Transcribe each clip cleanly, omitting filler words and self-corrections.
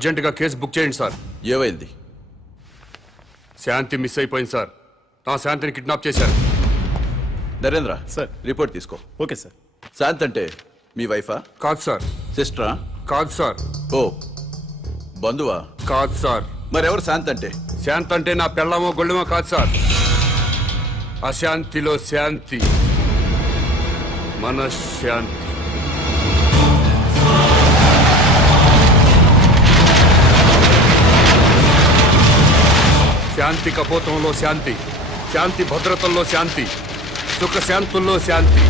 అర్జెంటుగా case book చేయండి sir. ఏమైంది? శాంతి మిస్ అయిపోయింది సార్. నా శాంతిని కిడ్నాప్ చేశారు. నరేంద్ర సార్. రిపోర్ట్ తీసుకో. Okay sir. శాంత్ అంటే మీ వైఫా? కాదు సార్. సిస్టరా? కాదు సార్. ఓ బంధువా? కాదు సార్. మరెవరు శాంత్ అంటే? శాంతి అంటే నా పెళ్ళమో గొళ్ళమో కాదు సార్. అశాంతిలో శాంతి, మనశ్శాంతి. శాంతి కపోతంలో శాంతి, శాంతి భద్రతల్లో శాంతి, సుఖశాంతుల్లో శాంతి.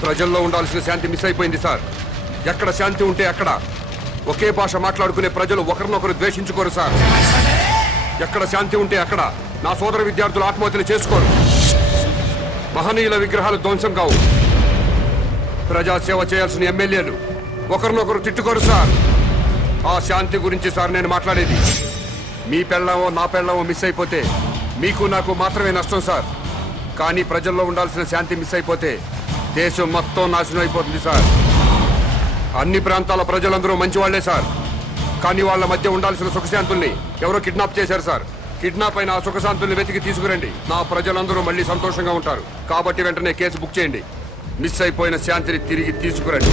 ప్రజల్లో ఉండాల్సిన శాంతి మిస్ అయిపోయింది సార్. ఎక్కడ శాంతి ఉంటే అక్కడ ఒకే భాష మాట్లాడుకునే ప్రజలు ఒకరినొకరు ద్వేషించుకోరు సార్. ఎక్కడ శాంతి ఉంటే అక్కడ నా సోదర విద్యార్థులు ఆత్మహత్యలు చేసుకోరు. మహనీయుల విగ్రహాలు ధ్వంసం కావు. ప్రజాసేవ చేయాల్సిన ఎమ్మెల్యేలు ఒకరినొకరు తిట్టుకోరు సార్. ఆ శాంతి గురించి సార్ నేను మాట్లాడేది. మీ పెళ్ళామో నా పెళ్ళామో మిస్ అయిపోతే మీకు నాకు మాత్రమే నష్టం సార్. కానీ ప్రజల్లో ఉండాల్సిన శాంతి మిస్ అయిపోతే దేశం మొత్తం నాశనం అయిపోతుంది సార్. అన్ని ప్రాంతాల ప్రజలందరూ మంచివాళ్లే సార్. కానీ వాళ్ళ మధ్య ఉండాల్సిన సుఖశాంతుల్ని ఎవరో కిడ్నాప్ చేశారు సార్. కిడ్నాప్ అయిన ఆ సుఖశాంతుల్ని వెతికి తీసుకురండి. నా ప్రజలందరూ మళ్ళీ సంతోషంగా ఉంటారు. కాబట్టి వెంటనే కేసు బుక్ చేయండి. మిస్ అయిపోయిన శాంతిని తిరిగి తీసుకురండి.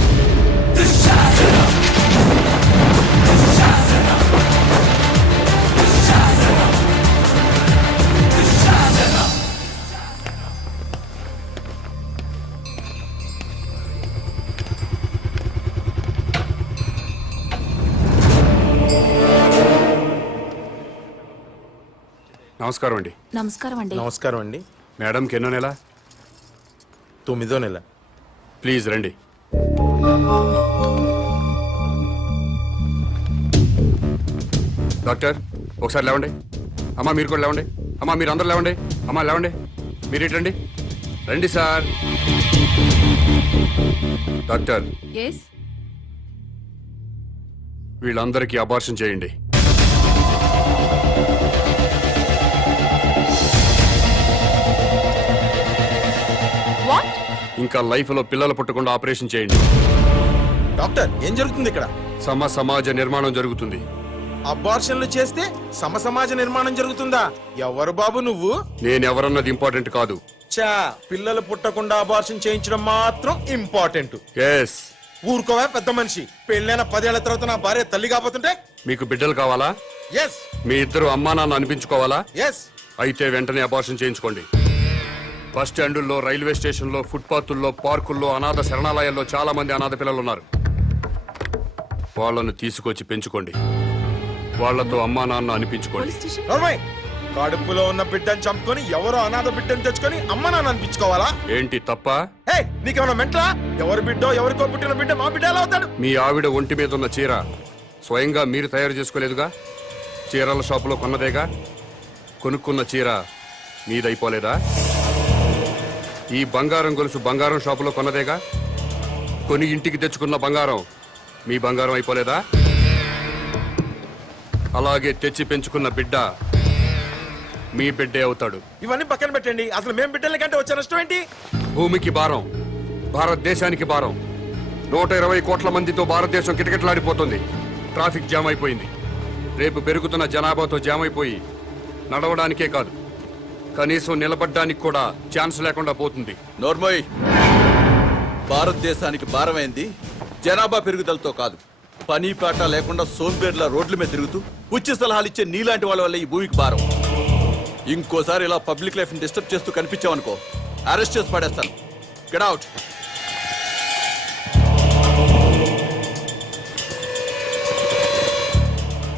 నమస్కారం అండి. నమస్కారం అండి. నమస్కారం అండి. మేడంకి ఎన్నో నెల? 9వ నెల. ప్లీజ్ రండి. డాక్టర్ ఒకసారి లేవండి. అమ్మా మీరు కూడా లేవండి. అమ్మా మీరు అందరు లేవండి. అమ్మా లేవండి. మీరు ఇటు రండి. రండి సార్. డాక్టర్ వీళ్ళందరికీ అబార్షన్ చేయండి. ఇంకా లైఫ్ లో పిల్లలు పుట్టకుండా ఆపరేషన్ చేయండి. డాక్టర్ ఏం జరుగుతుంది ఇక్కడ? సమాజ నిర్మాణం జరుగుతుంది. అబార్షన్లు చేస్తే సమాజ నిర్మాణం జరుగుతుందా? ఎవరు బాబు నువ్వు? నేనెవరన్నది ఇంపార్టెంట్ కాదు. చా పిల్లలు పుట్టకుండా అబార్షన్ చేయించడం మాత్రం ఇంపార్టెంట్. ఎస్. ఊరుకోవా పెద్ద మనిషి. పెళ్ళైన 10 ఏళ్ల తర్వాత నా భార్య తల్లి కాబోతుంటే? మీకు బిడ్డలు కావాలా? ఎస్. మీ ఇద్దరు అమ్మా నాన్న అనిపించుకోవాలా? ఎస్. అయితే వెంటనే అబార్షన్ చేయించుకోండి. బస్ స్టాండుల్లో, రైల్వే స్టేషన్లో, ఫుట్పాత్ల్లో, పార్కుల్లో, అనాథ శరణాలయాల్లో చాలా మంది అనాథ పిల్లలు ఉన్నారు. వాళ్ళను తీసుకొచ్చి పెంచుకోండి. వాళ్లతో అమ్మా నాన్న అనిపించుకోండి. కడుపులో ఉన్న బిడ్డను చంపుకొని ఎవరో అనాథ బిడ్డను తెచ్చుకొని అమ్మ నాన్న అనిపించుకోవాలా? ఏంటి తప్ప? నీకేమన్నా మెంట్లా? ఎవరి బిడ్డో ఎవరికో పుట్టిన బిడ్డ మా బిడ్డ ఎలా అవుతాడు? మీ ఆవిడ ఒంటి మీద ఉన్న చీర స్వయంగా మీరు తయారు చేసుకోలేదుగా. చీరల షాపులో కొన్నదేగా. కొనుక్కున్న చీర మీదైపోలేదా? ఈ బంగారం గొలుసు బంగారం షాపులో కొన్నదేగా. కొని ఇంటికి తెచ్చుకున్న బంగారం మీ బంగారం అయిపోలేదా? అలాగే తెచ్చి పెంచుకున్న బిడ్డ మీ బిడ్డే అవుతాడు. ఇవన్నీ పక్కన పెట్టండి. అసలు మేము బిడ్డల కంటే వచ్చే నష్టం ఏంటి? భూమికి భారం, భారతదేశానికి భారం. 120 కోట్ల మందితో భారతదేశం కిటకిటలాడిపోతుంది. ట్రాఫిక్ జామ్ అయిపోయింది. రేపు పెరుగుతున్న జనాభాతో జామ్ అయిపోయి నడవడానికే కాదు, కనీసం నిలబడ్డానికి కూడా ఛాన్స్ లేకుండా పోతుంది. నోర్మోయ్, భారతదేశానికి భారమైంది జనాభా పెరుగుదలతో కాదు, పని పాట లేకుండా సోంబేర్ల రోడ్ల మీద తిరుగుతూ ఉచిత సలహాలు ఇచ్చే నీలాంటి వాళ్ళ వల్ల ఈ భూమికి భారం. ఇంకోసారి ఇలా పబ్లిక్ లైఫ్ ని డిస్టర్బ్ చేస్తూ కనిపించావనుకో, అరెస్ట్ చేసి పడేస్తాను. Get out.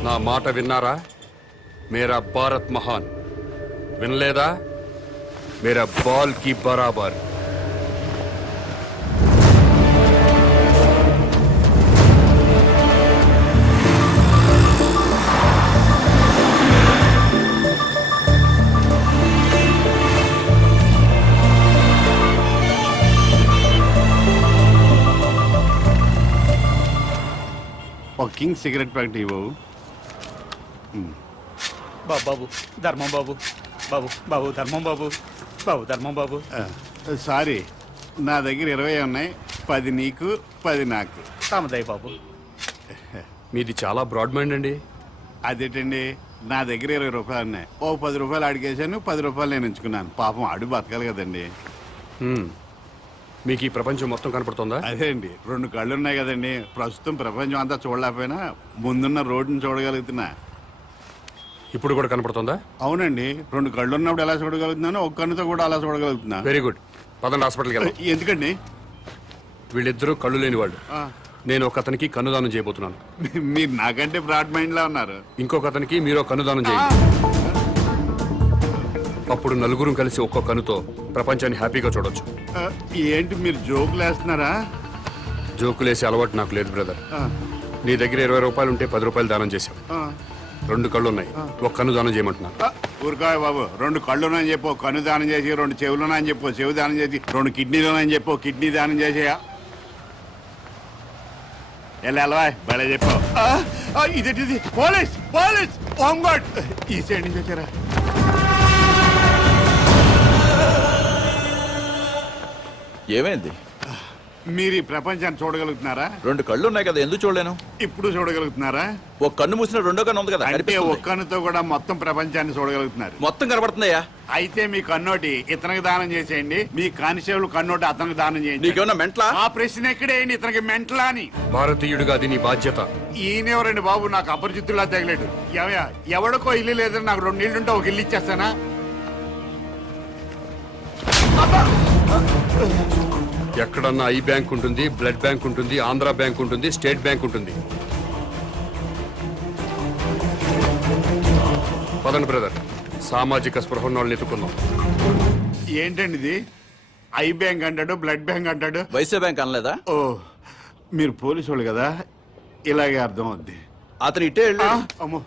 నా మాట విన్నారా? మేరా భారత్ మహాన్. వినలేదా? మేరా బాల్ కి బరాబర్. ఒక కింగ్ సిగరెట్ ప్యాకెట్ ఇవ్వవు. బాబు ధర్మం బాబు. బాబు బాబు ధర్మం బాబు. బాబు ధర్మం బాబు. సారీ, నా దగ్గర 20 ఉన్నాయి. 10 నీకు, 10 నాకు. తామదయ్య బాబు. మీది చాలా బ్రాడ్ మైండ్ అండి. అదేంటండి, నా దగ్గర 20 రూపాయలు ఉన్నాయి. ఓ 10 రూపాయలు అడిగేశాను, 10 రూపాయలు నేను ఉంచుకున్నాను. పాపం అడుగు బతకాలి కదండి. మీకు ఈ ప్రపంచం మొత్తం కనపడుతుందా? అదే అండి, 2 కళ్ళు ఉన్నాయి కదండి. ప్రస్తుతం ప్రపంచం అంతా చూడలేకపోయినా ముందున్న రోడ్డుని చూడగలుగుతున్నా. ఇప్పుడు కూడా కనపడుతుందా? అవునండి, 2 కళ్ళు ఉన్నప్పుడు ఎలా చూడగలుగుతున్నానో ఒక కన్నుతో కూడా అలా చూడగలుగుతున్నా. Very good. పదండి హాస్పిటల్కి వెళ్దాం. ఎందుకండి? వీళ్ళిద్దరూ కళ్ళు లేని వాళ్ళు. ఆ, నేను ఒక అతనికి కన్నుదానం చేయబోతున్నాను. మీరు నాకంటే బ్రాడ్ మైండ్ లా ఉన్నారు. ఇంకొక అతనికి మీరు కన్నుదానం చేయండి. అప్పుడు నలుగురం కలిసి ఒక్కో కన్నుతో ప్రపంచాన్ని హ్యాపీగా చూడొచ్చు. ఆ, ఏంటి మీరు జోకులు వేస్తున్నారా? జోకులేసే అలవాటు నాకు లేదు బ్రదర్. ఆ, నీ దగ్గర 20 రూపాయలు ఉంటే 10 రూపాయలు దానం చేశావు. ఆ. 2 కళ్ళు ఉన్నాయి, ఒక కన్ను దానం చేయమంటున్నాను. ఊరుకాయ బాబు, 2 కళ్ళునని చెప్పు కన్ను దానం చేసి, 2 చెవులునని చెప్పు చెవు దానం చేసి, 2 కిడ్నీలునని చెప్పు కిడ్నీ దానం చేసేయా. ఎలా భలే చెప్పు. ఇదేంటిది? పోలీస్ పోలీస్ హోమ్ గార్డ్ ఈ సైడ్ నుంచి వచ్చారా? ఏమైంది? మీరు ఈ ప్రపంచాన్ని చూడగలుగుతున్నారా? 2 కళ్ళు ఉన్నాయి కదా, ఎందుకు చూడలేను? ఇప్పుడు చూడగలుగుతున్నారా? ఒక కన్ను మూసిన రెండో కన్ను ఉంది కదా, అంటే కనిపిస్తుంది. ఒక్క కన్నుతో కూడా మొత్తం ప్రపంచాన్ని చూడగలుగుతున్నారు. మొత్తం కనబడుతుందయ్యా. అయితే మీ కన్నోటి ఇతనికి దానం చేసేయండి, మీ కానిస్టేబుల్ కన్నోటి అతనికి దానం చేయండి. నీకేమన్నా మెంట్లా? ఆ ప్రశ్న ఎక్కడేయండి, ఇతనికి మెంటలా అని. భారతీయుడిగా అది నీ బాధ్యత. ఈయనెవరండి బాబు, నాకు అపరిచితులా తగలేడు. ఎవడికో ఇల్లు లేదని నాకు 2 ఇళ్ళు ఉంటే ఒక ఇల్లు ఇచ్చేస్తానా? ఎక్కడన్నా ఐ బ్యాంక్ ఉంటుంది, బ్లడ్ బ్యాంక్ ఉంటుంది, ఆంధ్ర బ్యాంక్ ఉంటుంది, స్టేట్ బ్యాంక్ ఉంటుంది. పదండి బ్రదర్, సామాజిక స్పృహ ఉన్న వాళ్ళని ఎత్తుకుందాం. ఏంటండి ఇది? ఐ బ్యాంక్ అంటాడు, బ్లడ్ బ్యాంక్ అంటాడు. వైశ్య బ్యాంక్ అనలేదా? ఓ, మీరు పోలీసు వాళ్ళు కదా, ఇలాగే అర్థం అవుద్ది. అతను ఇటే వెళ్ళి అమ్మో,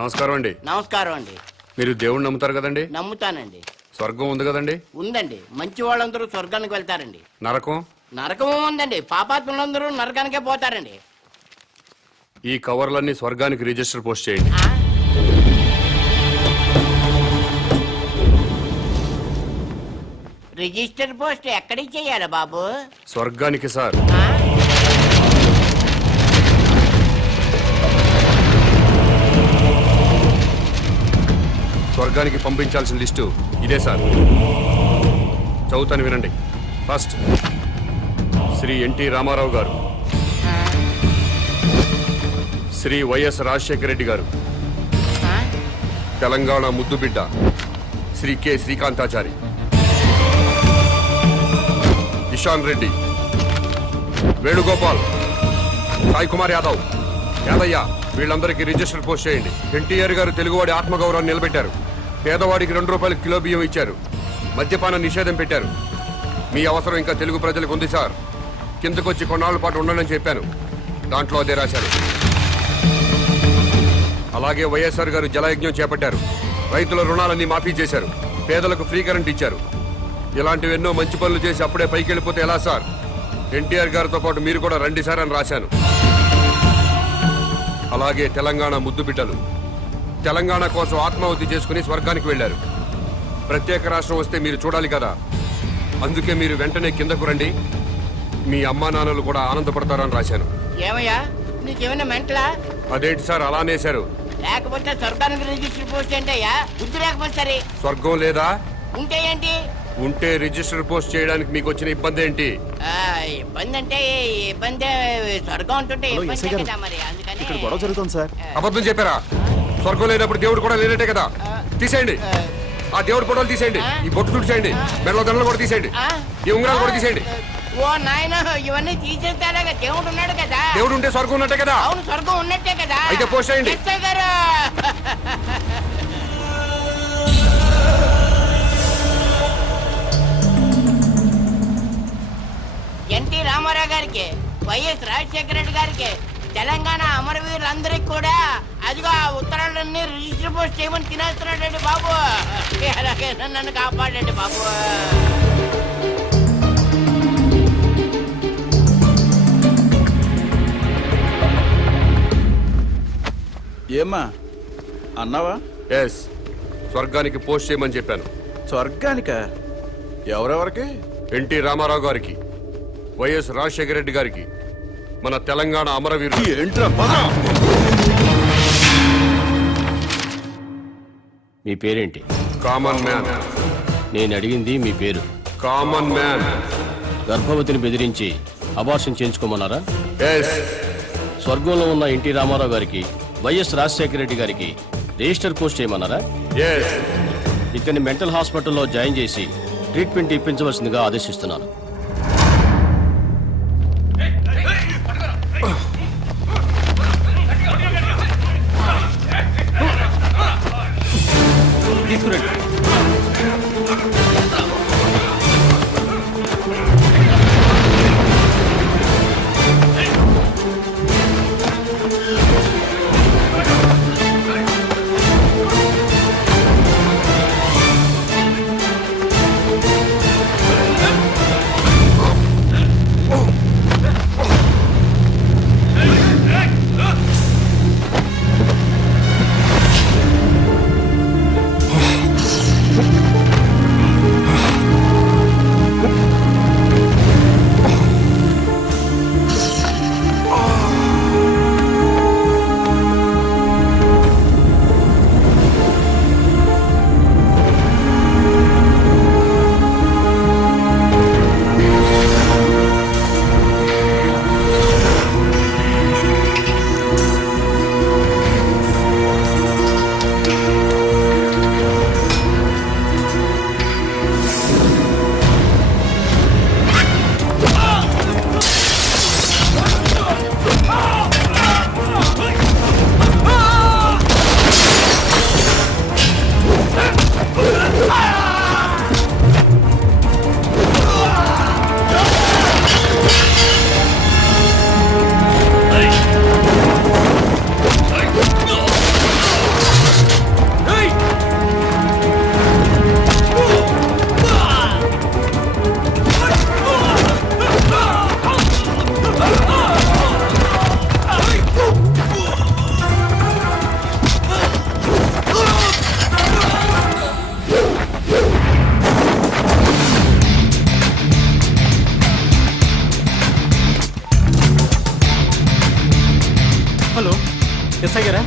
నమస్కారం అండి. నమస్కారం అండి. మీరు దేవుణ్ణి నమ్ముతారు కదండి? నమ్ముతానండి. స్వర్గం ఉంది కదండి? ఉందండి. మంచి వాళ్ళందరూ స్వర్గానికి వెళ్తారండి. నరకం? నరకము ఉందండి. పాపాత్ములందరూ నరకానికే పోతారండి. ఈ కవర్లన్నీ స్వర్గానికి రిజిస్టర్ పోస్ట్ చేయండి. ఆ? రిజిస్టర్ పోస్ట్ ఎక్కడికి చెయ్యాలి బాబు? స్వర్గానికి సార్. ఆ? స్వర్గానికి పంపించాల్సిన లిస్టు ఇదే సార్. చదువుతాను వినండి. ఫస్ట్ శ్రీ ఎన్టీ రామారావు గారు, శ్రీ వైఎస్ రాజశేఖర రెడ్డి గారు, ఆ? తెలంగాణ ముద్దుబిడ్డ శ్రీ కె శ్రీకాంతాచారి, ఇషాన్ రెడ్డి, వేణుగోపాల్, సాయి కుమార్ యాదవ్, యాదయ్య, వీళ్ళందరికీ రిజిస్టర్ పోస్ట్ చేయండి. ఎన్టీఆర్ గారు తెలుగువాడి ఆత్మగౌరవాన్ని నిలబెట్టారు. పేదవాడికి 2 రూపాయలు కిలో బియ్యం ఇచ్చారు. మద్యపాన నిషేధం పెట్టారు. మీ అవసరం ఇంకా తెలుగు ప్రజలకు ఉంది సార్. కిందకొచ్చి కొన్నాళ్ళ పాటు ఉండనని చెప్పాను, దాంట్లో అదే రాశాను. అలాగే వైఎస్ఆర్ గారు జలయజ్ఞం చేపట్టారు. రైతుల రుణాలన్నీ మాఫీ చేశారు. పేదలకు ఫ్రీ కరెంట్ ఇచ్చారు. ఇలాంటివి ఎన్నో మంచి పనులు చేసి అప్పుడే పైకి వెళ్ళిపోతే ఎలా సార్? ఎన్టీఆర్ గారితో పాటు మీరు కూడా రండి సార్ అని రాశాను. అలాగే తెలంగాణ ముద్దు బిడ్డలు తెలంగాణ కోసం ఆత్మాహుతి చేసుకుని స్వర్గానికి వెళ్లారు. ప్రత్యేక రాష్ట్రం వస్తే మీరు చూడాలి కదా, అందుకే మీరు వెంటనే కిందకు రండి. మీ అమ్మా నాన్నలు కూడా ఆనందపడతారని రాశాను. ఏమయ్యా, నీకేమైనా మెంటలా? అదేంటి సార్ అలా అనేశారు? లేకపోతే స్వర్గానికి రిజిస్టర్ పోస్ట్ ఏంటయ్యా? బుద్ధి లేకపోతే సరే. స్వర్గం లేదా? ఉంటే ఏంటి? ఉంటే రిజిస్టర్ పోస్ట్ చేయడానికి మీకు వచ్చిన ఇబ్బంది ఏంటి? ఆ, ఇబ్బంది అంటే ఇబ్బంది, స్వర్గం ఉంటుంటే ఇబ్బంది కదా మరి, అందుకని ఇక్కడ గొడవ జరుగుతుంది సార్. అబద్ధం చెప్పారా? స్వర్గం లేనప్పుడు దేవుడు కూడా లేనట్టే కదా. తీసేయండి, ఆ దేవుడు ఫోటోలు తీసేయండి, ఈ బొట్టు తుడిచేయండి, మెడలో దండలు కూడా తీసేయండి, ఈ ఉంగరాలు కూడా తీసేయండి. ఓ నాయన, ఇవన్నీ తీసేస్తారా? దేవుడు ఉన్నాడు కదా. దేవుడు ఉంటే స్వర్గం ఉన్నట్టే కదా. అవును, స్వర్గం ఉన్నట్టే కదా. అయితే పోస్ట్ చేయండి. ఎస్ఐ గారు, ఎన్టీ రామారావు గారికి, వైఎస్ రాజశేఖర రెడ్డి గారికి, తెలంగాణ అమరవీరులందరికీ కూడా అదిగో ఆ ఉత్తరాలన్నీ రిజిస్టర్ పోస్ట్ చేయమని తినేస్తున్నాడండి బాబు. అలాగే నన్ను కాపాడండి బాబు. ఏమ్మా అన్నావా? ఎస్, స్వర్గానికి పోస్ట్ చేయమని చెప్పాను. స్వర్గానిక? ఎవరెవరికి? ఎన్టీ రామారావు గారికి, వైఎస్ రాజశేఖర రెడ్డి గారికి, మన తెలంగాణ అమరవీరులు. ఏంట్రా పద. మీ పేరేంటి? Common man. నేను అడిగింది మీ పేరు. Common man. గర్భవతిని బెదిరించి అబార్షన్ చేయించుకోమన్నారా? ఎస్. స్వర్గంలో ఉన్న ఎన్టీ రామారావు గారికి, వైఎస్ రాజశేఖర రెడ్డి గారికి రిజిస్టర్ పోస్ట్ చేయమన్నారా? ఎస్. ఇతన్ని మెంటల్ హాస్పిటల్లో జాయిన్ చేసి ట్రీట్మెంట్ ఇప్పించవలసిందిగా ఆదేశిస్తున్నాను. తీసుకురండి. హలో, ఎస్ఐ గారా?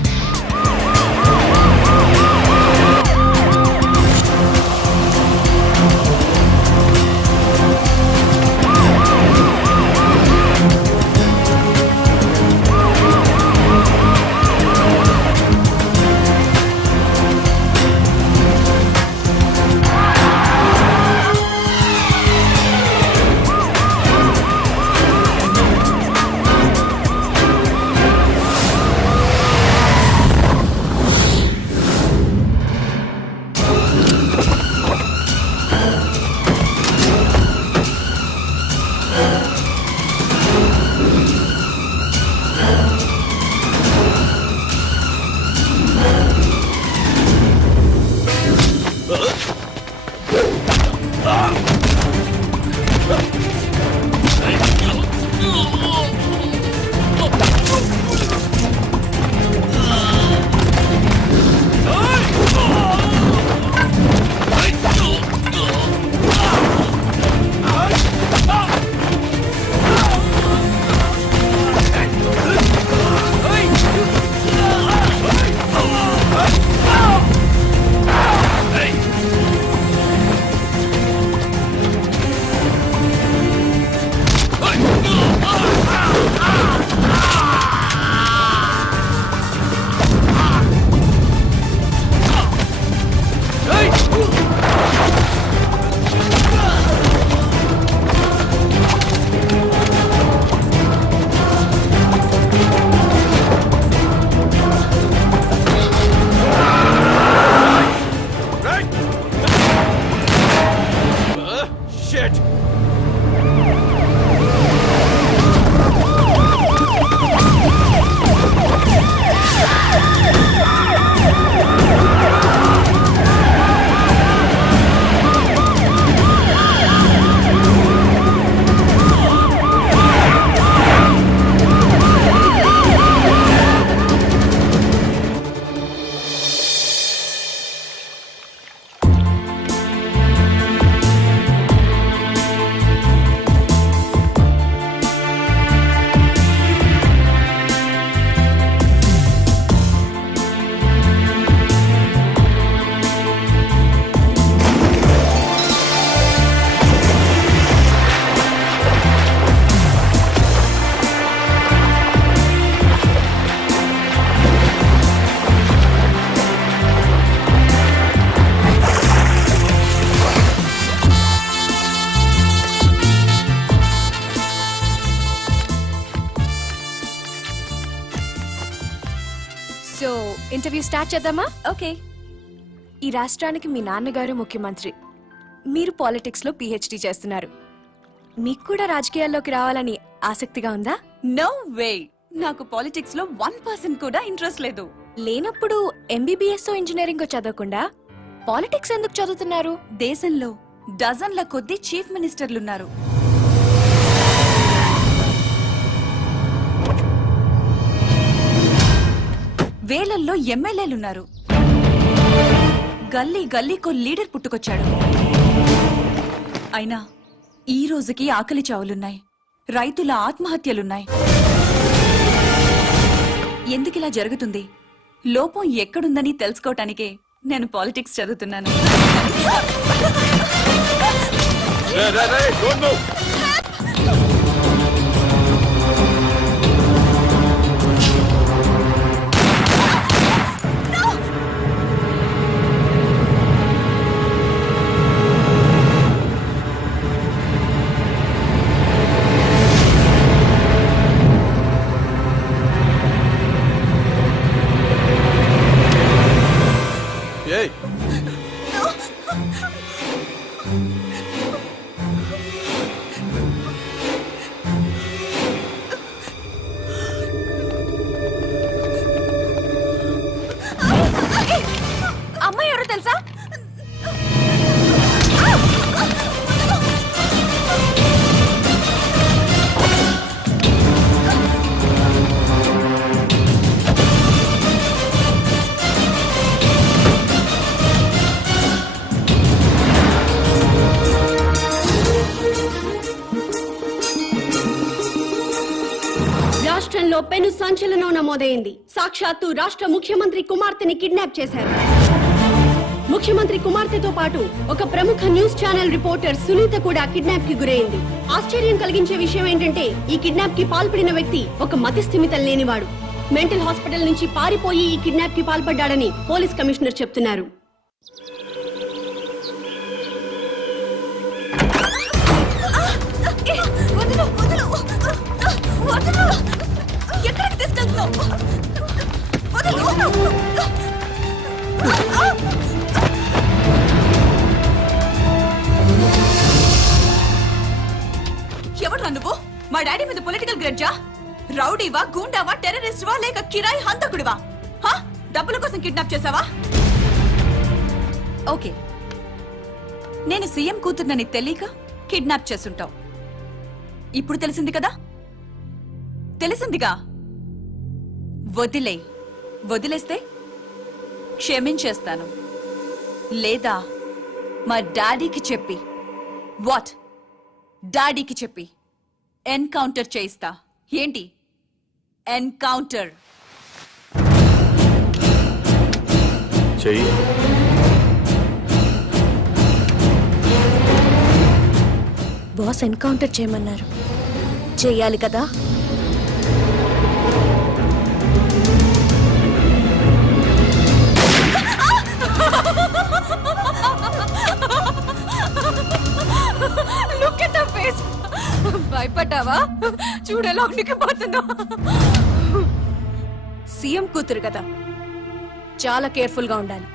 సో ఇంటర్వ్యూ స్టార్ట్ చేద్దామా? ఓకే. ఈ రాష్ట్రానికి మీ నాన్నగారు ముఖ్యమంత్రి, మీరు పాలిటిక్స్ లో పిహెచ్డి చేస్తున్నారు. మీకు కూడా రాజకీయాల్లోకి రావాలని ఆసక్తిగా ఉందా? నో వే, నాకు పాలిటిక్స్ లో 1% కూడా ఇంట్రెస్ట్ లేదు. లేనప్పుడు ఎంబీబీఎస్ ఇంజనీరింగ్ చదవకుండా పాలిటిక్స్ ఎందుకు చదువుతున్నారు? దేశంలో డజన్ల కొద్దీ చీఫ్ మినిస్టర్లున్నారు. వేలల్లో ఎమ్మెల్యేలున్నారు. గల్లీ గల్లీకో లీడర్ పుట్టుకొచ్చాడు. అయినా ఈ రోజుకి ఆకలి చావులున్నాయి, రైతుల ఆత్మహత్యలున్నాయి. ఎందుకిలా జరుగుతుంది? లోపం ఎక్కడుందని తెలుసుకోవటానికే నేను పాలిటిక్స్ చదువుతున్నాను. ఏయ్, అమ్మాయి ఎవరో తెలుసా? రాష్ట్రంలో పెను సంచలనం నమోదైంది. సాక్షాత్తు రాష్ట్ర ముఖ్యమంత్రి కుమార్తెని కిడ్నాప్ చేశారు. ముఖ్యమంత్రి కుమార్తెతో పాటు ఒక ప్రముఖ న్యూస్ ఛానల్ రిపోర్టర్ సునీత కూడా కిడ్నాప్ కి గురైంది. ఆశ్చర్యం కలిగించే విషయం ఏంటంటే ఈ కిడ్నాప్ కి పాల్పడిన వ్యక్తి ఒక మతిస్థిమితం లేనివాడు. మెంటల్ హాస్పిటల్ నుంచి పారిపోయి ఈ కిడ్నాప్ కి పాల్పడ్డాడని పోలీస్ కమిషనర్ చెప్తున్నారు. ఎక్కడికి తీసుకెళ్తున్నావు? ఎవడు నువ్వు? మా డాడీ మీద పొలిటికల్ గ్రడ్జా? రౌడీవా, గూండావా, టెర్రరిస్టువా, లేక కిరాయి హంతకుడివా? డబ్బుల కోసం కిడ్నాప్ చేసావా? ఓకే, నేను సీఎం కూతుర్నని తెలియక కిడ్నాప్ చేసుంటావు. ఇప్పుడు తెలిసింది కదా? తెలిసిందిగా. వదిలేస్తే క్షమించేస్తాను, లేదా మా డాడీకి చెప్పి డాడీకి చెప్పి ఎన్కౌంటర్ చేయిస్తా. ఏంటి ఎన్కౌంటర్? చెయ్యి. బాస్ ఎన్కౌంటర్ చేయమన్నారు, చెయ్యాలి కదా? భయపడ్డావా? చూడేలా ఉనికిపోతున్నా. సీఎం కూతురు కదా, చాలా కేర్ఫుల్ గా ఉండాలి.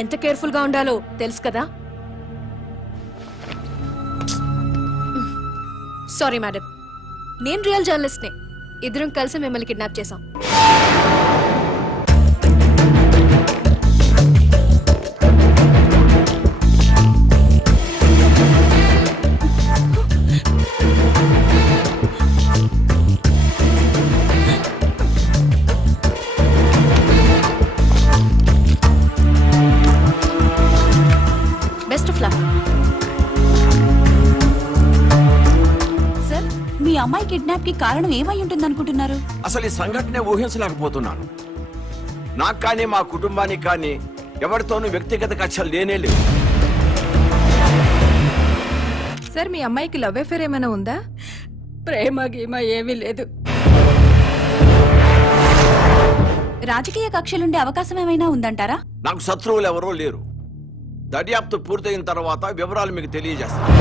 ఎంత కేర్ఫుల్ గా ఉండాలో తెలుసు కదా? సారీ మేడం, నేను రియల్ జర్నలిస్ట్ నే. ఇద్దరం కలిసి మిమ్మల్ని కిడ్నాప్ చేశాం. Best of luck. సార్, మీ అమ్మాయి కిడ్నాప్ కి కారణం ఏమై ఉంటుంది అనుకుంటున్నారు? అసలు ఈ సంఘటన ఊహించలేకపోతున్నాను. నాకు కానీ మా కుటుంబానికి కానీ ఎవరితోనూ వ్యక్తిగత కక్షలు లేనే లేవు. సార్, మీ అమ్మాయికి లవ్ అఫేర్ ఏమైనా ఉందా? ప్రేమ గీమ ఏమీ లేదు. రాజకీయ కక్షలుండే అవకాశం ఏమైనా ఉందంటారా? నాకు శత్రువులు ఎవరూ లేరు. దర్యాప్తు పూర్తయిన తర్వాత వివరాలు మీకు తెలియజేస్తాను.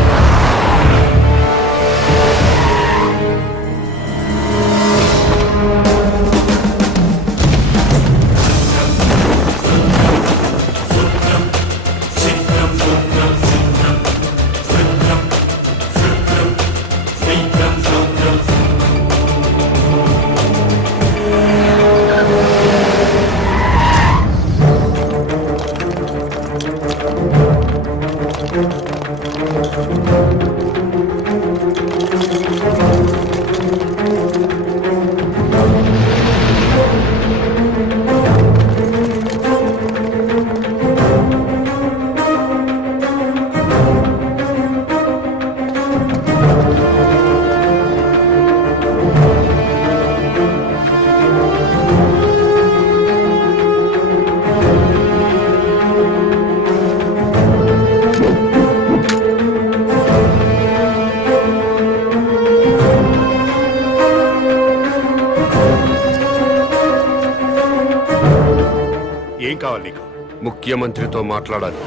ఏం కావాలి నీకు? ముఖ్యమంత్రితో మాట్లాడాలి.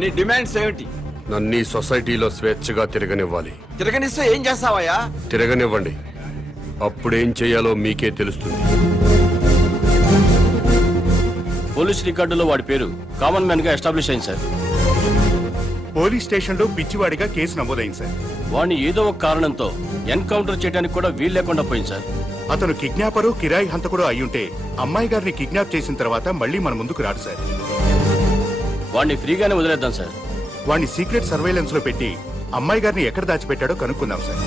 నీ డిమాండ్స్ ఏమిటి? నన్ను ఈ సొసైటీలో స్వేచ్ఛగా తిరగనివ్వాలి. తిరగనిస్తే ఏం చేస్తావయ్యా? తిరగనివ్వండి, అప్పుడేం చేయాలో మీకే తెలుస్తుంది. పోలీస్ రికార్డులో వాడి పేరు కామన్ మ్యాన్ గా ఎస్టాబ్లిష్ అయింది సార్. పోలీస్ స్టేషన్లో పిచ్చివాడిగా కేసు నమోదైంది సార్. వాడిని ఏదో ఒక కారణంతో ఎన్కౌంటర్ చేయడానికి కూడా వీలు లేకుండా పోయింది సార్. అతను కిడ్నాపరు, కిరాయి హంతకుడు అయ్యుంటే అమ్మాయి గారిని కిడ్నాప్ చేసిన తర్వాత మళ్ళీ మన ముందుకు రాడు సార్. వాడిని ఫ్రీగానే వదిలేద్దాం సార్. వాడిని సీక్రెట్ సర్వేలెన్స్ లో పెట్టి అమ్మాయి గారిని ఎక్కడ దాచిపెట్టాడో కనుక్కుందాం సార్.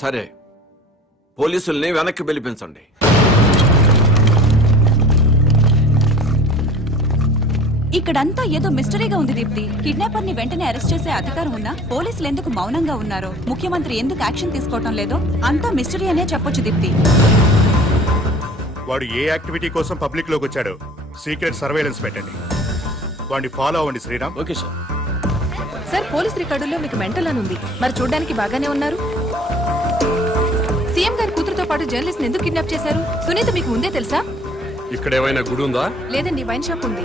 సరే, పోలీసుల్ని వెనక్కి పిలిపించండి. ఇక్కడంతా ఏదో మిస్టరీగా ఉంది దీప్తి. కిడ్నాపర్ ని వెంటనే అరెస్ట్ చేసే అధికారం ఉన్నా పోలీసులు ఎందుకు మౌనంగా ఉన్నారో, ముఖ్యమంత్రి ఎందుకు యాక్షన్ తీసుకోవటం లేదో అంతా మిస్టరీ అనే చెప్పొచ్చు దీప్తి. వాడు ఏ యాక్టివిటీ కోసం పబ్లిక్ లోకి వచ్చాడో సీక్రెట్ సర్వేలెన్స్ పెట్టండి. వాడిని ఫాలో అవ్వండి Sriram. Okay sir. Sir, police రికార్డుల్లో మీకు మెంటల్ అని ఉంది. మరి చూడడానికి బాగానే ఉన్నారు. సీఎం గారి కూతురుతో పాటు జర్నలిస్ట్ ఎందుకు కిడ్నాప్ చేశారు? సునీత మీకు ముందే తెలుసా? ఇక్కడ ఏమైనా గుడి ఉందా? లేదండి, వైన్ షాప్ ఉంది.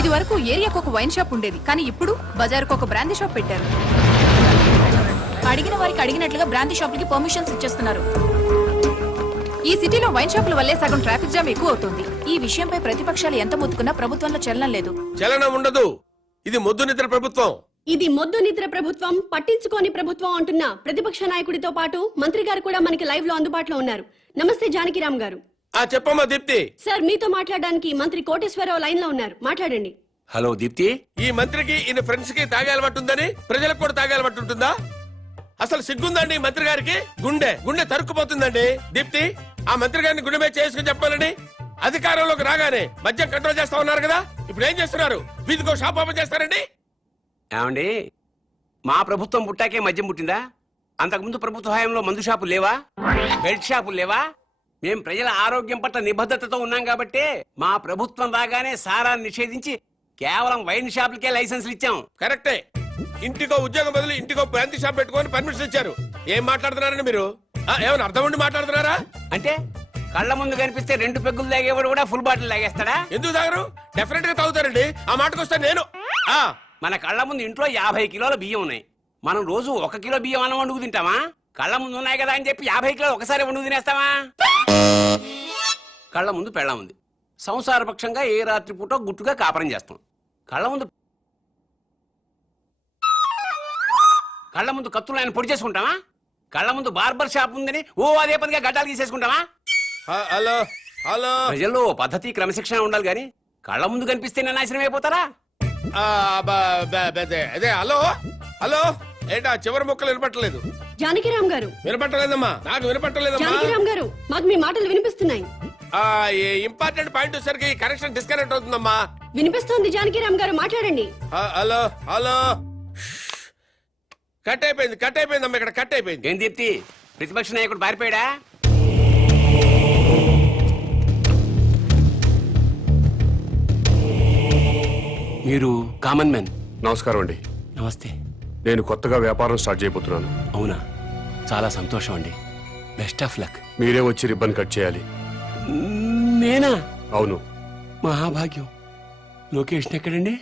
ఇది వరకు ఏరియాకు ఒక వైన్ షాప్ ఉండేది, కానీ ఇప్పుడు బజారుకు ఒక బ్రాందీ షాప్ పెట్టారు. అడిగిన వారికి అడిగినట్లుగా బ్రాందీ షాపులకి పర్మిషన్స్ ఇచ్చేస్తున్నారు. ఈ సిటీలో వైన్ షాపుల వల్లే సగం ట్రాఫిక్ జామ్ ఎక్కువ అవుతుంది. ఈ విషయంపై ప్రతిపక్షాలు ఎంత మొత్తుకున్నా ప్రభుత్వంలో చలనం లేదు. చలనం ఉండదు. ఇది మొద్దు నిద్ర ప్రభుత్వం. ఇది మొద్దు నిద్ర ప్రభుత్వం, పట్టించుకోని ప్రభుత్వం అంటున్న ప్రతిపక్ష నాయకుడితో పాటు మంత్రి గారు కూడా మనకి లైవ్ లో అందుబాటులో ఉన్నారు. నమస్తే జానకిరామ్ గారు. చెప్పమ్మా దీప్తి. సార్, మీతో మాట్లాడడానికి మంత్రి కోటేశ్వరరావు లైన్ లో ఉన్నారు, మాట్లాడండి. హలో దీప్తి. ఈ మంత్రికి ఈయన ఫ్రెండ్స్ కి తాగే అలవాటు ఉందని ప్రజలకు కూడా తాగే అలవాటు ఉంటుందా? అసలు సిగ్గుందండి ఈ మంత్రి గారికి. గుండె తరుక్కుపోతుందండి. దీప్తి, ఆ మంత్రి గారిని గుండె మీద చేసుకుని చెప్పాలండి. అధికారంలోకి రాగానే మద్యం కంట్రోల్ చేస్తా ఉన్నారు కదా, ఇప్పుడు ఏం చేస్తున్నారు? వీధికో షాప్ ఓపెన్ చేస్తారండి. ఏమండి, మా ప్రభుత్వం పుట్టాకే మద్యం పుట్టిందా? అంతకుముందు ప్రభుత్వ హయాంలో మందు షాపులు లేవా? బెల్ట్ షాపులు లేవా? మేం ప్రజల ఆరోగ్యం పట్ల నిబద్ధతతో ఉన్నాం కాబట్టి మా ప్రభుత్వం రాగానే సారాన్ని నిషేధించి కేవలం వైన్ షాపులకే లైసెన్సులు ఇచ్చాం. కరెక్టే. ఇంటికో ఉద్యోగం బదులు ఇంటికో బ్రాంతి షాప్ పెట్టుకొని పర్మిషన్ ఇచ్చారు. ఏం మాట్లాడుతున్నారండి మీరు? ఏమైనా అర్థం ఉండి మాట్లాడుతున్నారా? అంటే కళ్ళ ముందు కనిపిస్తే 2 పెగ్గులు తాగేవాడు కూడా ఫుల్ బాటిల్ తాగేస్తాడా? ఎందుకు తాగరు? డెఫినెట్ గా తాగుతారండి. ఆ మాటకు వస్తే నేను మన కళ్ళ ముందు ఇంట్లో 50 కిలోల బియ్యం ఉన్నాయి. మనం రోజు 1 కిలో బియ్యం అన్నం వండుకు తింటామా? కళ్ళ ముందు ఉన్నాయి కదా అని చెప్పి 50 కిలోలు ఒకసారి వండుకు తినేస్తామా? కళ్ళ ముందు పెళ్ళం ఉంది. సంసారపక్షంగా ఏ రాత్రి పూట గుట్టుగా కాపురం చేస్తాం. కళ్ళ ముందు కత్తులు ఆయన పొడి చేసుకుంటామా? కళ్ళ ముందు బార్బర్ షాప్ ఉందని అదే పనిగా గడ్డాలు తీసేసుకుంటామా? హలో హలో, ప్రజల్లో పద్ధతి క్రమశిక్షణ ఉండాలి గాని కళ్ళ ముందు కనిపిస్తే నాశనం అయిపోతారా? అదే హలో హలో, ఏంటా చివరి మొక్కలు వినపట్టలేదు? జానకిరామ్ గారు. వినపట్టలేదమ్మా, నాకు వినపట్టలేదమ్మా. జానకిరామ్ గారు, మాకు మీ మాటలు వినిపిస్తున్నాయి. ఇంపార్టెంట్ పాయింట్ వచ్చేసరికి కనెక్షన్ డిస్కనెక్ట్ అవుతుందమ్మా. వినిపిస్తోంది జానకిరామ్ గారు, మాట్లాడండి. హలో హలో, కట్ అయిపోయిందమ్మా, ఇక్కడ కట్ అయిపోయింది. ఏం దీప్తి, ప్రతిపక్ష నాయకుడు పారిపోయాడా? మీరు కామన్ మ్యాన్. నమస్కారం అండి. నమస్తే. నేను కొత్తగా వ్యాపారం స్టార్ట్ చేయబోతున్నాను. అవునా, చాలా సంతోషం అండి. Best of luck. మీరే వచ్చి రిబ్బన్ కట్ చేయాలి. నేనా? అవును. మహాభాగ్యం. లొకేషన్ ఎక్కడండి?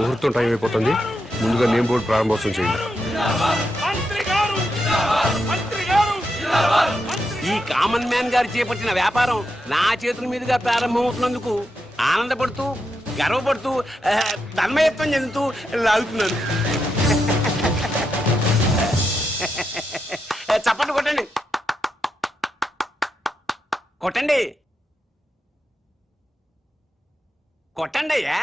ముహూర్తం టైం అయిపోతుంది. ముందుగా నేమ్ బోర్డు ప్రారంభోత్సవం చేయండి. ఈ కామన్ మ్యాన్ గారు చేపట్టిన వ్యాపారం నా చేతుల మీదుగా ప్రారంభమవుతున్నందుకు ఆనందపడుతూ గర్వపడుతూ తన్మయత్వం చెందుతూ లాగుతున్నాను. చప్పట్లు కొట్టండి, కొట్టండి, కొట్టండి అయ్యా.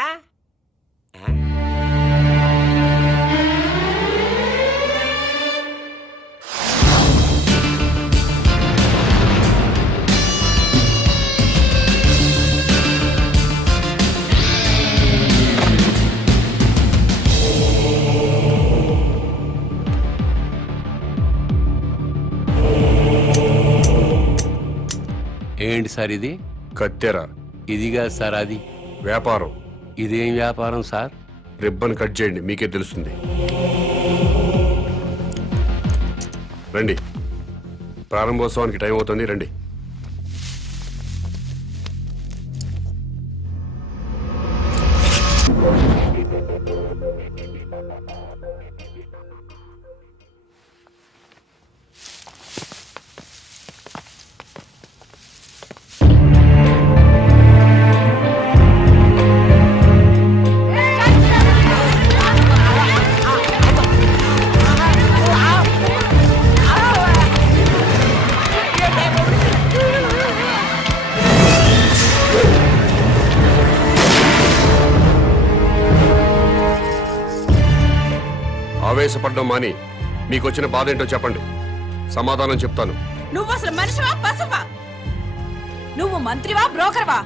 ఏంటి సార్ ఇది? కత్తెర. ఇదిగా సార్ అది వ్యాపారం. ఇదేం వ్యాపారం సార్? రిబ్బన్ కట్ చేయండి, మీకే తెలుస్తుంది. రండి, ప్రారంభోత్సవానికి టైం అవుతుంది, రండి. ఆవేశపడ్డం మాని మీకు వచ్చిన బాధ ఏంటో చెప్పండి, సమాధానం చెప్తాను. నువ్వు అసలు మనిషివా పశువా? నువ్వు మంత్రివా బ్రోకర్వా?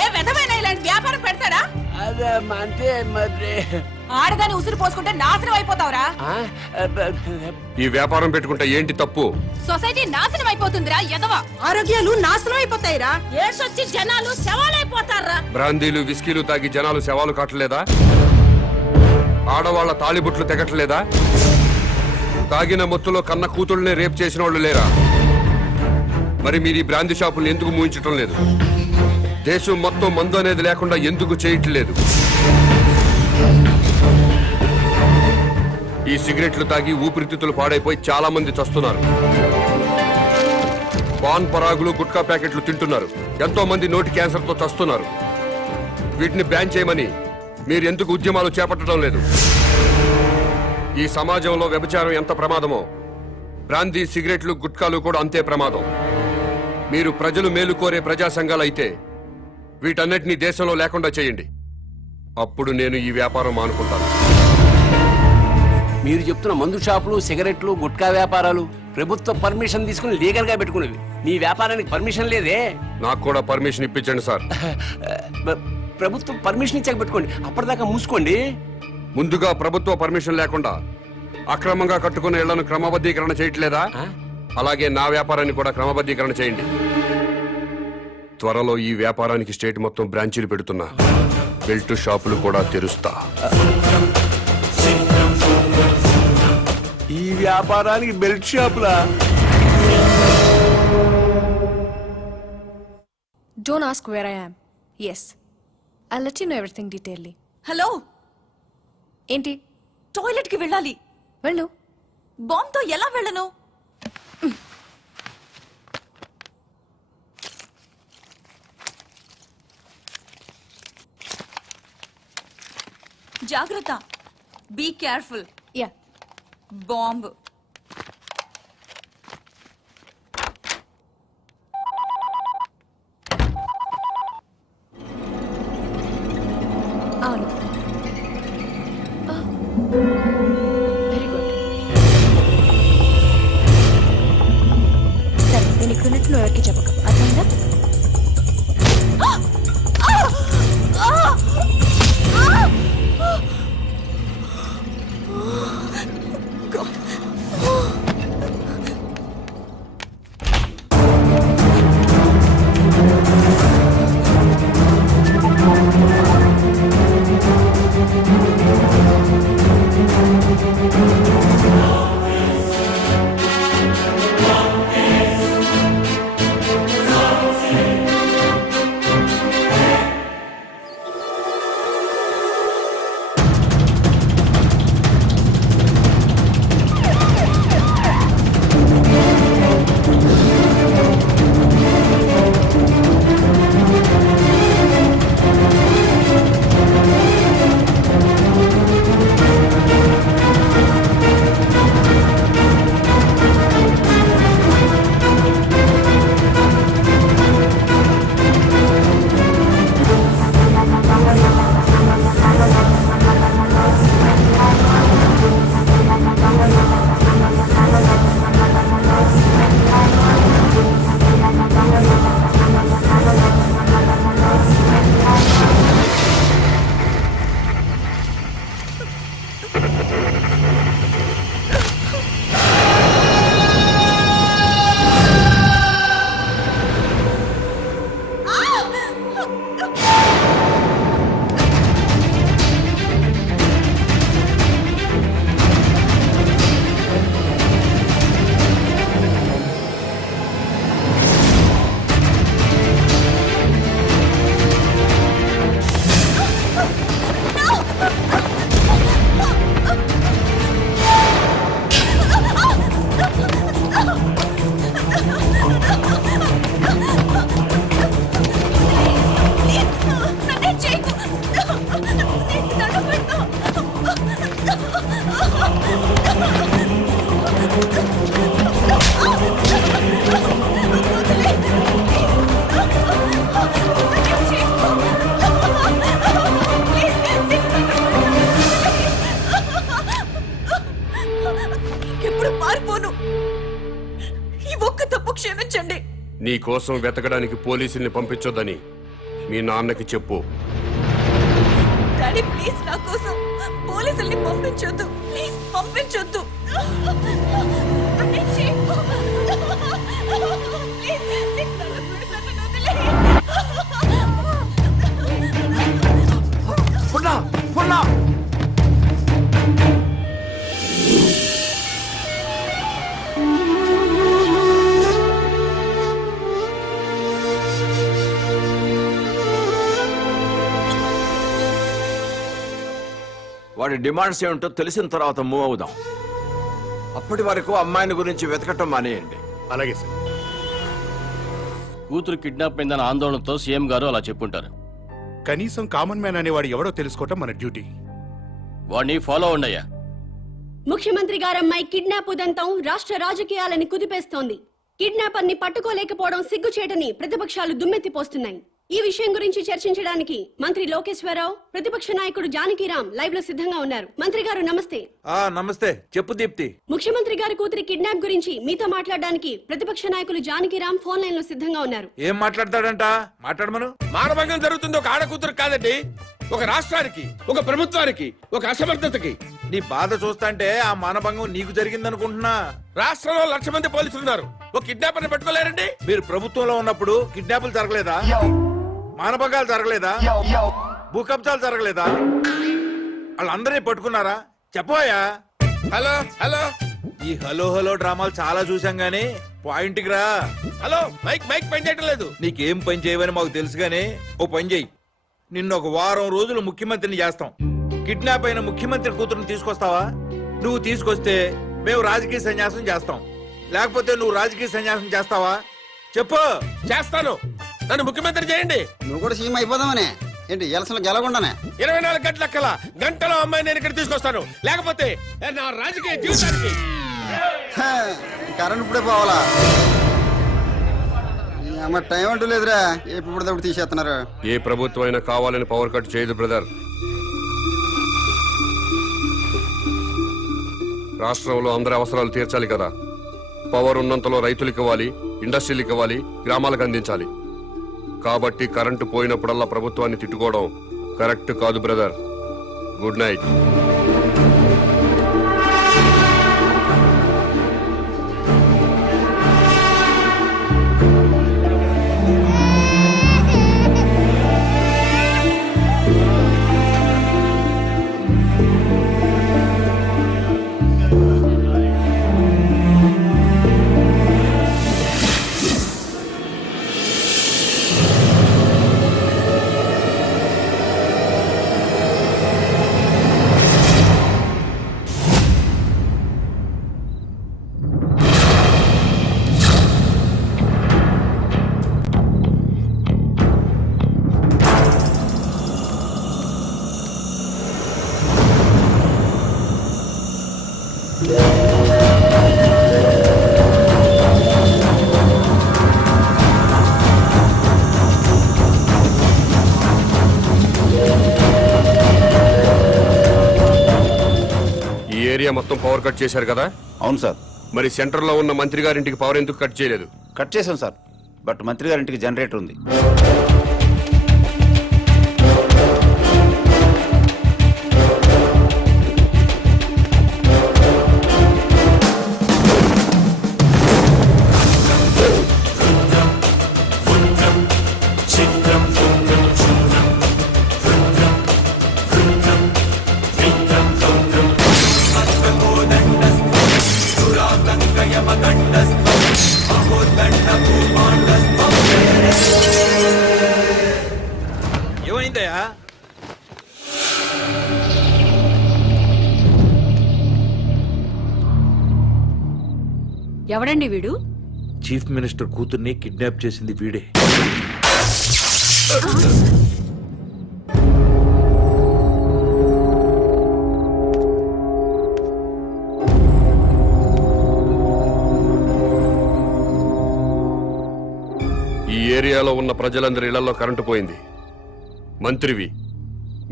ఏ విధమైన ఇలాంటి వ్యాపారం పెడతాడా? అంటే మరి ఆడదాన్ని ఉసిరి పోసుకుంటే నాశనం అయిపోతావురా. ఈ వ్యాపారం పెట్టుకుంటే ఏంటి తప్పు? సొసైటీ నాశనం అయిపోతుందిరా ఎదవా. ఆరోగ్యాలు నాశనం అయిపోతాయిరా. ఏడ్సొచ్చి జనాలు శవాలైపోతారా. బ్రాందీలు విస్కీలు తాగి జనాలు శవాలు కాటలేదా? ఆడవాళ్ల తాళిబుట్లు తెగట్లేదా? తాగిన మొత్తులో కన్న కూతుళ్ళనే రేప్ చేసిన వాళ్ళు లేరా? మరి మీరు ఈ బ్రాందీ షాపులు ఎందుకు మూయించటం లేదు? దేశం మొత్తం మందు అనేది లేకుండా ఎందుకు చేయట్లేదు? ఈ సిగరెట్లు తాగి ఊపిరితిత్తులు పాడైపోయి చాలా మంది చస్తున్నారు. పాన్ పరాగులు గుట్కా ప్యాకెట్లు తింటున్నారు. ఎంతో మంది నోటి క్యాన్సర్తో చస్తున్నారు. వీటిని బ్యాన్ చేయమని మీరు ఎందుకు ఉద్యమాలు చేపట్టడం లేదు? ఈ సమాజంలో వ్యభిచారం ఎంత ప్రమాదమో బ్రాందీ సిగరెట్లు గుట్కాలు కూడా అంతే ప్రమాదం. మీరు ప్రజలు మేలు కోరే ప్రజా సంఘాలు అయితే వీటన్నిటినీ దేశంలో లేకుండా చేయండి. అప్పుడు నేను ఈ వ్యాపారం మానుకుంటాను. మీరు చెప్తున్న మందు షాపులు, సిగరెట్లు, గుట్కా వ్యాపారాలు ప్రభుత్వ పర్మిషన్ తీసుకుని లీగల్ గా పెట్టుకునేవి. మీ వ్యాపారానికి పర్మిషన్ లేదే. నాకు కూడా పర్మిషన్ ఇప్పించండి సార్. ప్రభుత్వం పర్మిషన్ ఇచ్చాక పెట్టుకోండి, అప్పటిదాకా మూసుకోండి. ముందుగా ప్రభుత్వ పర్మిషన్ లేకుండా అక్రమంగా కట్టుకున్న ఇళ్లను క్రమబద్ధీకరణ చేయట్లేదా? అలాగే నా వ్యాపారాన్ని కూడా క్రమబద్ధీకరణ చేయండి. త్వరలో ఈ వ్యాపారానికి స్టేట్ మొత్తం బ్రాంచీలు పెడుతున్నా. బెల్ట్ షాపులు కూడా తెరుస్తా. ఈ వ్యాపారానికి belt షాపులా? Don't ask where I am. Yes, I'll let you know everything detailedly. Hello, ఏంటి? టాయిలెట్ కి వెళ్ళాలి. వెళ్ళు. బాంబ్ తో ఎలా వెళ్ళను? జాగ్రత్త. Be careful. యా. బాంబ్. అవును. Very good. సరే, నేను ఇక్కడ ఉన్నట్టు నువ్వు ఎవరికి చెప్పక, అర్థమైందా? నన్నేం చేయకు. నీకు దండం పెడతా. ఇంకెప్పుడు పారిపోను. ఈ ఒక్క తప్పు క్షమించండి. నీ కోసం వెతకడానికి పోలీసుల్ని పంపించొద్దని మీ నాన్నకి చెప్పు. డాడీ ప్లీజ్ నా కోసం పోలీసుల్ని పంపించొద్దు. ప్లీజ్ పంపించొద్దు. నన్నేం చేయకు. ప్లీజ్, నీకు దండం పెడతాను, నన్ను వదిలేయ్. వాడి డిమాండ్స్ ఏమిటో తెలిసిన తర్వాత మూవ్ అవుదాం. అప్పటి వరకు అమ్మాయిని గురించి వెతకటం మానేయండి. అలాగే సార్. కూతురు కిడ్నాప్ అయిందన్న ఆందోళనతో సీఎం గారు అలా చెప్పుంటారు. కనీసం కామన్ మ్యాన్ అనేవాడు ఎవడో తెలుసుకోవటం మన డ్యూటీ. వాడిని ఫాలో ఉండయ్యా. ముఖ్యమంత్రి గారమ్మాయి కిడ్నాప్ ఉదంతం రాష్ట్ర రాజకీయాలని కుదిపేస్తోంది. కిడ్నాపర్ ని పట్టుకోలేకపోవడం సిగ్గుచేటని ప్రతిపక్షాలు దుమ్మెత్తిపోస్తున్నాయి. ఈ విషయం గురించి చర్చించడానికి మంత్రి లోకేశ్వరరావు, ప్రతిపక్ష నాయకుడు జానకిరాం లైవ్ లో సిద్ధంగా ఉన్నారు. మంత్రి గారు నమస్తే. నమస్తే. చెప్పు దీప్తి. ముఖ్యమంత్రి గారి కూతురి కిడ్నాప్ గురించి మీతో మాట్లాడడానికి ప్రతిపక్ష నాయకులు జానకిరాం ఫోన్ లైన్ లో సిద్ధంగా ఉన్నారు. ఏం మాట్లాడతాడంట? మాట్లాడమను. మానభంగం జరుగుతుంది ఒక ఆడకూతురు కాదండి, ఒక రాష్ట్రానికి, ఒక ప్రభుత్వానికి, ఒక అసమర్థతకి. నీ బాధ చూస్తాంటే ఆ మానభంగం నీకు జరిగిందనుకుంటున్నా. రాష్ట్రంలో 1,00,000 మంది పోలీసులు ఉన్నారు, ఒక కిడ్నాపర్ ని పట్టుకోలేరండి. మీరు ప్రభుత్వంలో ఉన్నప్పుడు కిడ్నాపులు జరగలేదా? మానభంగాలు జరగలేదా? భూకబ్జాలు జరగలేదా? వాళ్ళందరినీ పట్టుకున్నారా? చెప్పోయా. Hello hello. ఈ హలో హలో డ్రామాలు చాలా చూసాం గానీ పాయింట్కి రా. హలో, మైక్ మైక్ పని చేయటం లేదు. నీకేం పని చేయవని మాకు తెలుసు గానీ ఓ పని చెయ్యి. నిన్ను ఒక వారం రోజులు ముఖ్యమంత్రిని చేస్తాం. కిడ్నాప్ అయిన ముఖ్యమంత్రి కూతురుని తీసుకొస్తావా? నువ్వు తీసుకొస్తే మేము రాజకీయ సన్యాసం చేస్తాం. లేకపోతే నువ్వు రాజకీయ సన్యాసం చేస్తావా? చెప్పు. చేస్తాను. నన్ను ముఖ్యమంత్రి చేయండి. నువ్వు కూడా సీఎం అయిపోదామనే ఏంటి? ఎలసలు గెలకుండానే 24 గంటల కల్లా గంటలో అమ్మాయి నేను ఇక్కడ తీసుకొస్తాను. లేకపోతే నా రాజకీయ జీవితానికి కరెంట్ ఇప్పుడే పోవాలా? అమ్మ టైం అంటూ లేదురా, ఎప్పుడు తీసేస్తున్నారు. ఏ ప్రభుత్వం అయినా కావాలని పవర్ కట్ చేయదు బ్రదర్. రాష్ట్రంలో అందరి అవసరాలు తీర్చాలి కదా. పవర్ ఉన్నంతలో రైతులకు ఇవ్వాలి, ఇండస్ట్రీలకు ఇవ్వాలి, గ్రామాలకు అందించాలి. కాబట్టి కరెంటు పోయినప్పుడల్లా ప్రభుత్వాన్ని తిట్టుకోవడం కరెక్ట్ కాదు బ్రదర్. Good night. మొత్తం పవర్ కట్ చేశారు కదా? అవును సార్. మరి సెంటర్ లో ఉన్న మంత్రి గారింటికి పవర్ ఎందుకు కట్ చేయలేదు? కట్ చేశాం సార్, బట్ మంత్రి గారింటికి జనరేటర్ ఉంది. ఏమైందయ్యా? ఎవడండి వీడు? చీఫ్ మినిస్టర్ కూతుర్ని కిడ్నాప్ చేసింది వీడే. ఈ ఏరియాలో ఉన్న ప్రజలందరి ఇళ్లలో కరెంటు పోయింది. మంత్రివి,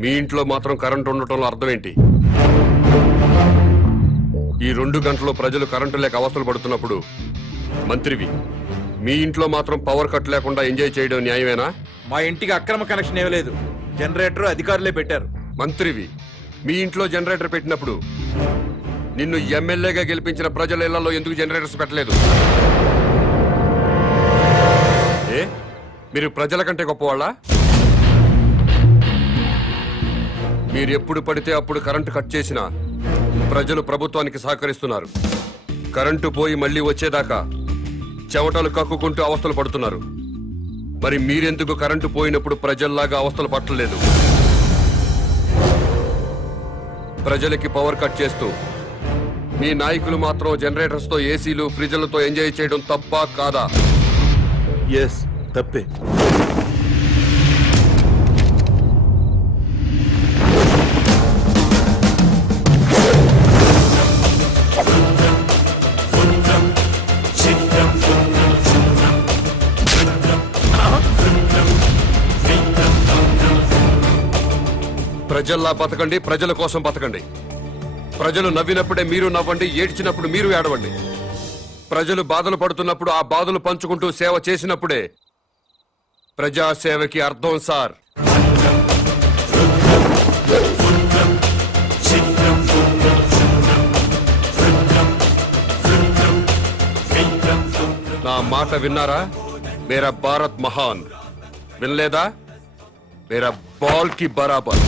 మీ ఇంట్లో మాత్రం కరెంటు ఉండటంలో అర్థం ఏంటి? ఈ 2 గంటలు ప్రజలు కరెంటు లేక అవస్థలు పడుతున్నప్పుడు మంత్రివి, మీ ఇంట్లో మాత్రం పవర్ కట్ లేకుండా ఎంజాయ్ చేయడం న్యాయమేనా? మా ఇంటికి అక్రమ కనెక్షన్ ఇవ్వలేదు, జనరేటర్ అధికారులే పెట్టారు. మంత్రివి, మీ ఇంట్లో జనరేటర్ పెట్టినప్పుడు నిన్ను ఎమ్మెల్యేగా గెలిపించిన ప్రజల ఇళ్లలో ఎందుకు జనరేటర్స్ పెట్టలేదు? ఏ మీరు ప్రజల కంటే గొప్పవాళ్ళా? మీరు ఎప్పుడు పడితే అప్పుడు కరెంటు కట్ చేసినా ప్రజలు ప్రభుత్వానికి సహకరిస్తున్నారు. కరెంటు పోయి మళ్ళీ వచ్చేదాకా చెమటలు కక్కుకుంటూ అవస్థలు పడుతున్నారు. మరి మీరెందుకు కరెంటు పోయినప్పుడు ప్రజల్లాగా అవస్థలు పట్టలేదు? ప్రజలకి పవర్ కట్ చేస్తూ మీ నాయకులు మాత్రం జనరేటర్స్ తో, ఏసీలు, ఫ్రిడ్జ్లతో ఎంజాయ్ చేయడం తప్పా కాదా? ఎస్, తప్పే. ప్రజల్లా బతకండి, ప్రజల కోసం బతకండి. ప్రజలు నవ్వినప్పుడే మీరు నవ్వండి, ఏడ్చినప్పుడు మీరు ఏడవండి. ప్రజలు బాధలు పడుతున్నప్పుడు ఆ బాధలు పంచుకుంటూ సేవ చేసినప్పుడే ప్రజాసేవకి అర్థం సార్. నా మాట విన్నారా? మేరా భారత్ మహాన్. వినలేదా? మేరా బాల్ కి బరాబర్.